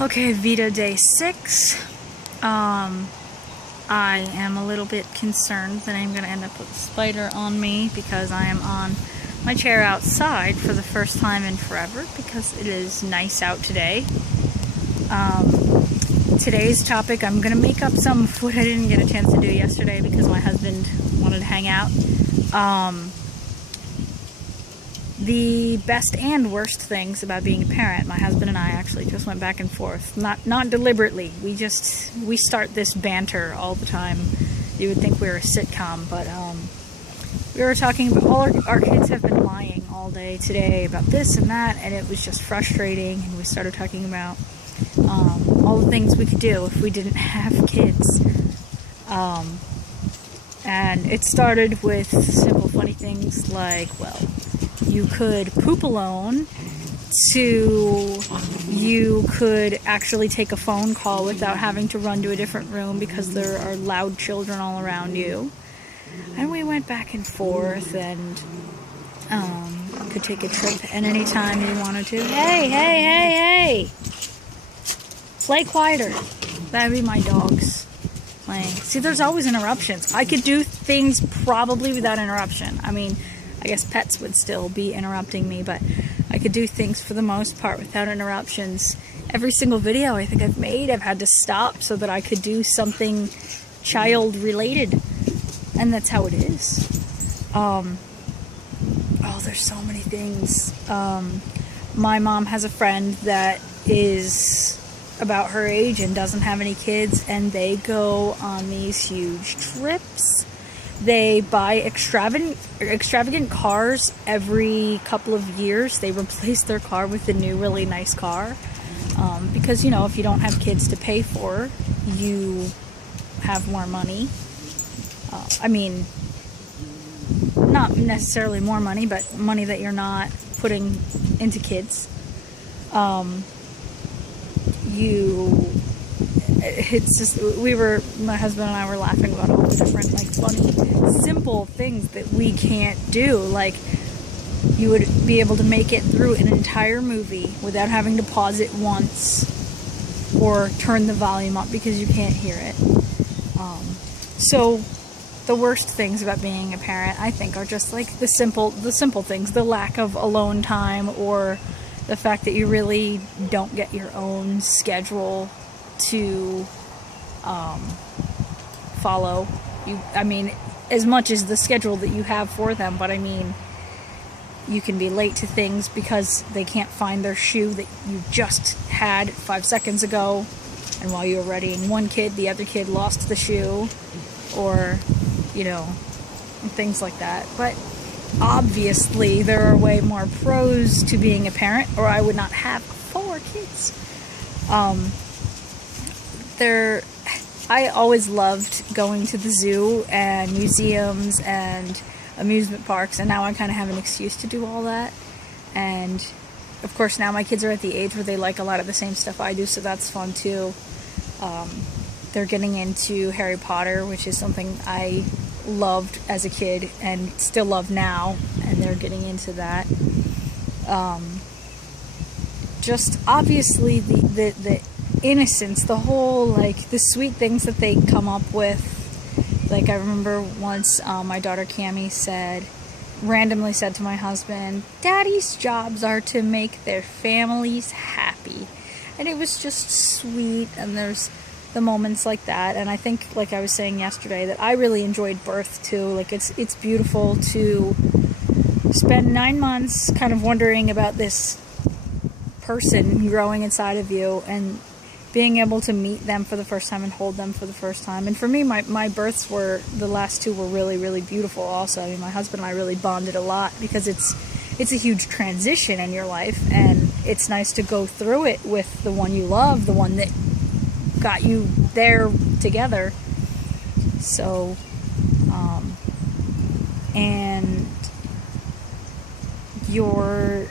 Okay, Veda day 6. I am a little bit concerned that I'm going to end up with a spider on me because I am on my chair outside for the first time in forever because it is nice out today. Today's topic, I'm going to make up some of what I didn't get a chance to do yesterday because my husband wanted to hang out. The best and worst things about being a parent. My husband and I actually just went back and forth. Not deliberately. We start this banter all the time. You would think we were a sitcom, but we were talking about all our kids have been lying all day today about this and that, and it was just frustrating. And we started talking about all the things we could do if we didn't have kids. And it started with simple funny things like, well, you could poop alone, to you could actually take a phone call without having to run to a different room because there are loud children all around you. And we went back and forth, and could take a trip at any time you wanted to. Hey! Play quieter. That'd be my dogs playing. See, there's always interruptions. I could do things probably without interruption. I mean, I guess pets would still be interrupting me, but I could do things for the most part without interruptions. Every single video I think I've made, I've had to stop so that I could do something child-related. And that's how it is. Oh, there's so many things. My mom has a friend that is about her age and doesn't have any kids, and they go on these huge trips. They buy extravagant cars every couple of years. They replace their car with a new, really nice car. Because, you know, if you don't have kids to pay for, you have more money. I mean, not necessarily more money, but money that you're not putting into kids. It's just, my husband and I were laughing about all the different, like, funny, simple things that we can't do. Like, you would be able to make it through an entire movie without having to pause it once or turn the volume up because you can't hear it. So the worst things about being a parent, I think, are just like the simple things, the lack of alone time, or the fact that you really don't get your own schedule to follow. I mean, as much as the schedule that you have for them, but I mean, you can be late to things because they can't find their shoe that you just had 5 seconds ago, and while you were readying one kid, the other kid lost the shoe, or, you know, things like that. But obviously there are way more pros to being a parent, or I would not have 4 kids. I always loved going to the zoo and museums and amusement parks, and now I kind of have an excuse to do all that. And of course now my kids are at the age where they like a lot of the same stuff I do, so that's fun too. They're getting into Harry Potter, which is something I loved as a kid and still love now, and they're getting into that. Just obviously the innocence, the whole, like, the sweet things that they come up with. Like, I remember once my daughter Cammie randomly said to my husband, "Daddy's jobs are to make their families happy." And it was just sweet, and there's the moments like that. And I think, like I was saying yesterday, that I really enjoyed birth too. Like, it's beautiful to spend 9 months kind of wondering about this person growing inside of you, and being able to meet them for the first time and hold them for the first time. And for me, my births the last 2 were really, really beautiful also. I mean, my husband and I really bonded a lot because it's a huge transition in your life, and it's nice to go through it with the one you love, the one that got you there together. So, and your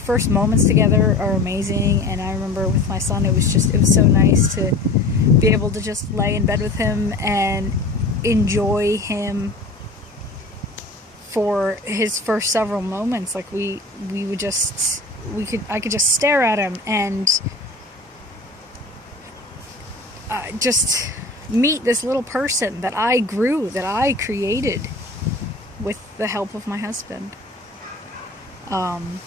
first moments together are amazing. And I remember with my son, it was so nice to be able to just lay in bed with him and enjoy him for his first several moments. Like, we would just I could just stare at him and just meet this little person that I grew, that I created with the help of my husband. And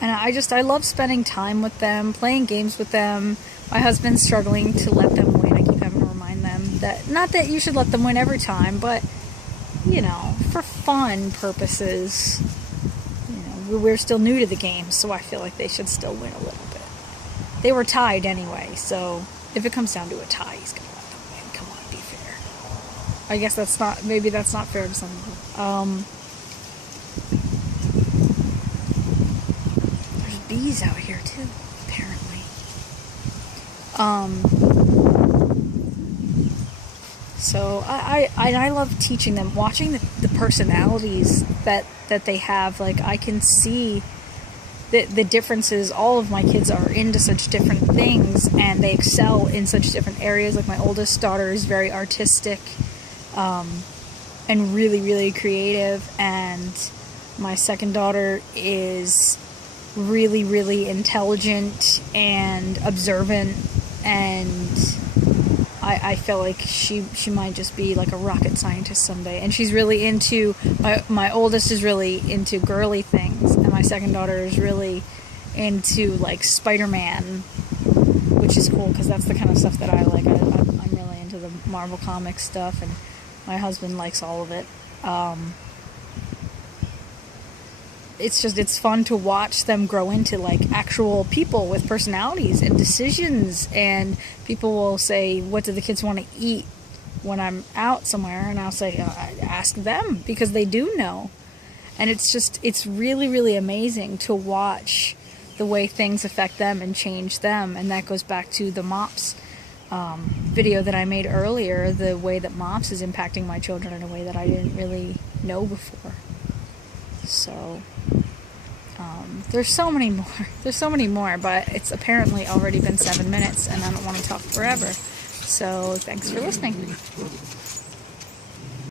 I love spending time with them, playing games with them. My husband's struggling to let them win. I keep having to remind them that, not that you should let them win every time, but, you know, for fun purposes, you know, we're still new to the game, so I feel like they should still win a little bit. They were tied anyway, so if it comes down to a tie, he's gonna let them win. Come on, be fair. I guess maybe that's not fair to some people. There's bees out here too, apparently. So I love teaching them, watching the personalities that they have. Like, I can see the differences. All of my kids are into such different things, and they excel in such different areas. Like, my oldest daughter is very artistic, and really, really creative, and my second daughter is really, really intelligent and observant, and I feel like she might just be like a rocket scientist someday. And she's really into, my oldest is really into girly things, and my second daughter is really into like Spider-Man, which is cool because that's the kind of stuff that I like. I'm really into the Marvel Comics stuff, and my husband likes all of it. It's fun to watch them grow into like actual people with personalities and decisions. And people will say, what do the kids want to eat when I'm out somewhere? And I'll say, ask them, because they do know. And it's really, really amazing to watch the way things affect them and change them. And that goes back to the MOPS video that I made earlier, the way that MOPS is impacting my children in a way that I didn't really know before. So there's so many more, but it's apparently already been 7 minutes, and I don't want to talk forever. So thanks for listening.